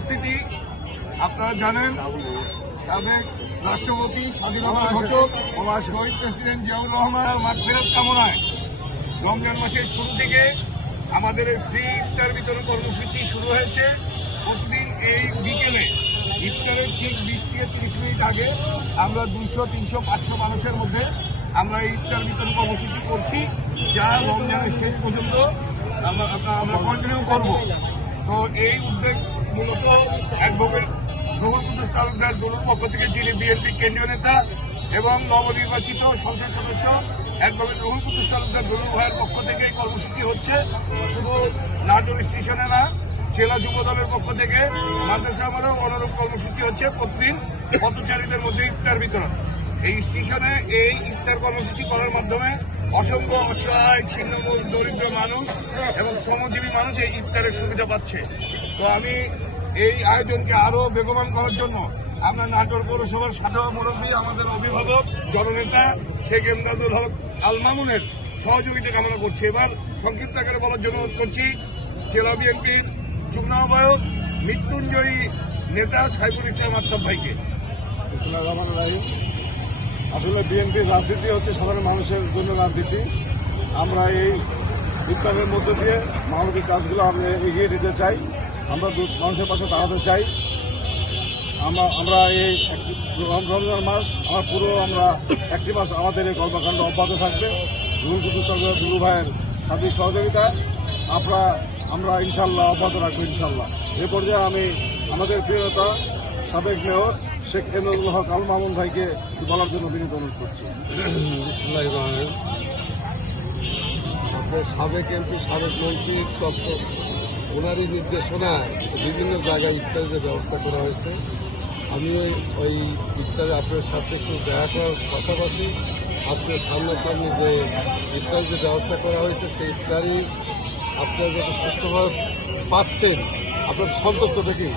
উপস্থিতি আপনারা জানেন, সাবেক রাষ্ট্রপতি স্বাধীনতা ঘোষক শহীদ প্রেসিডেন্ট জিয়াউর রহমান মাগফিরাত কামনায় রমজান মাসের শুরু থেকে আমাদের ফ্রি ইফতার বিতরণ কর্মসূচি শুরু হয়েছে। প্রতিদিন এই বিকেলে ইফতারের ঠিক 20 থেকে 30 মিনিট আগে আমরা 200, 300, 500 মানুষের মধ্যে আমরা এই ইফতার বিতরণ কর্মসূচি করছি, যা রমজানের শেষ পর্যন্ত আমরা কন্টিনিউ করব। তো এই উদ্যোগ মূলত অ্যাডভোকেট রুহুল কুদ্দুস তালুকদার দুলুর পক্ষ থেকে, যিনি বিএনপি কেন্দ্রীয় নেতা এবং নবনির্বাচিত সংসদ সদস্য অ্যাডভোকেট রুহুল কুদ্দুস তালুকদার দুলু ভাইয়ের পক্ষ থেকে এই কর্মসূচি হচ্ছে। শুধু নাটোর স্টেশনে না, জেলা যুব দলের পক্ষ থেকে মাদ্রাসা আমারও অনুরূপ কর্মসূচি হচ্ছে। প্রতিদিন পথচারীদের মধ্যে ইফতার বিতরণ। এই স্টেশনে এই ইফতার কর্মসূচি করার মাধ্যমে অসংখ্য অসহায়, ছিন্নমূল, দরিদ্র মানুষ এবং শ্রমজীবী মানুষ এই ইফতারের সুবিধা পাচ্ছে। তো আমি এই আয়োজনকে আরো বেগবান করার জন্য আমরা নাটোর পৌরসভার সাধারণ মুরব্বী, আমাদের অভিভাবক জননেতা শেখ এমদাদুল হক আল মামুনের সহযোগিতা কামনা করছি। এবার সংক্ষিপ্ত আকারে বলার জন্য অনুরোধ করছি জেলা বিএনপির যুগ্ম আহ্বায়ক মৃত্যুঞ্জয়ী নেতা সাইফুল ইসলাম আফতাব ভাইকে। আসলে বিএনপির রাজনীতি হচ্ছে সাধারণ মানুষের জন্য রাজনীতি। আমরা এই ইফতারের মধ্য দিয়ে মানবিক কাজগুলো আমরা এগিয়ে নিতে চাই, আমরা মানুষের পাশে দাঁড়াতে চাই। আমরা এই রমজান মাস আমরা একটি মাস আমাদের এই কর্মকাণ্ড অব্যাহত থাকবে। রুহুল কুদ্দুস তালুকদার দুলু ভাইয়ের সার্বিক সহযোগিতায় আমরা ইনশাল্লাহ অব্যাহত রাখবো ইনশাল্লাহ। এ পর্যায়ে আমি আমাদের প্রিয় নেতা সাবেক মেয়র শেখ এমদাদুল হক আল মামুন ভাইকে বলার জন্য বিনীত অনুরোধ করছি। আপনার সাবেক এমপি, সাবেক মন্ত্রীর তথ্য, ওনারই নির্দেশনায় বিভিন্ন জায়গায় ইফতারের ব্যবস্থা করা হয়েছে। আমি ওই ইফতারে আপনার সাথে একটু দেখা করার পাশাপাশি আপনার সামনাসামনি যে ইফতারের যে ব্যবস্থা করা হয়েছে, সেই ইফতারি আপনারা যত সুস্থভাবে পাচ্ছেন, আপনার সন্তুষ্ট নাকি?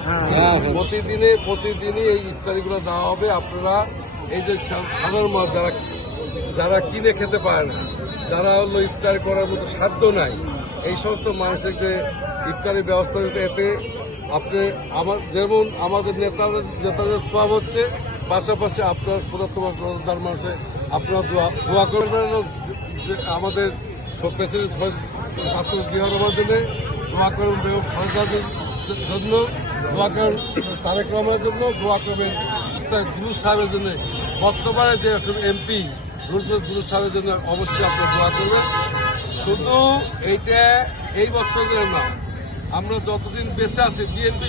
প্রতিদিনই এই ইফতারিগুলো দেওয়া হবে। আপনারা এই যে সাধারণ মানুষ যারা কিনে খেতে পারে না, যারা হলো ইফতার করার মতো সাধ্য নাই, এই সমস্ত মানুষের যে ইফতারের ব্যবস্থা হচ্ছে, এতে আপনি যেমন আমাদের নেতাদের সওয়াব হচ্ছে, পাশাপাশি আপনার প্রদত্ত মানুষে আপনারা দোয়া করবেন আমাদের প্রেসিডেন্ট রাষ্ট্রপতি জিয়াউর রহমানের জন্য, দোয়া করবেন বেগম খালেদার জন্য, দোয়া করবেন তারেক রহমানের জন্য, দোয়া করবেন গুরু সাহেবের জন্য, বর্তমানে যে এমপি গুরু সাহেবের জন্য অবশ্যই আপনারা দোয়া করবেন। শুধু এই বছর না, আমরা যতদিন বেঁচে আছি বিএনপি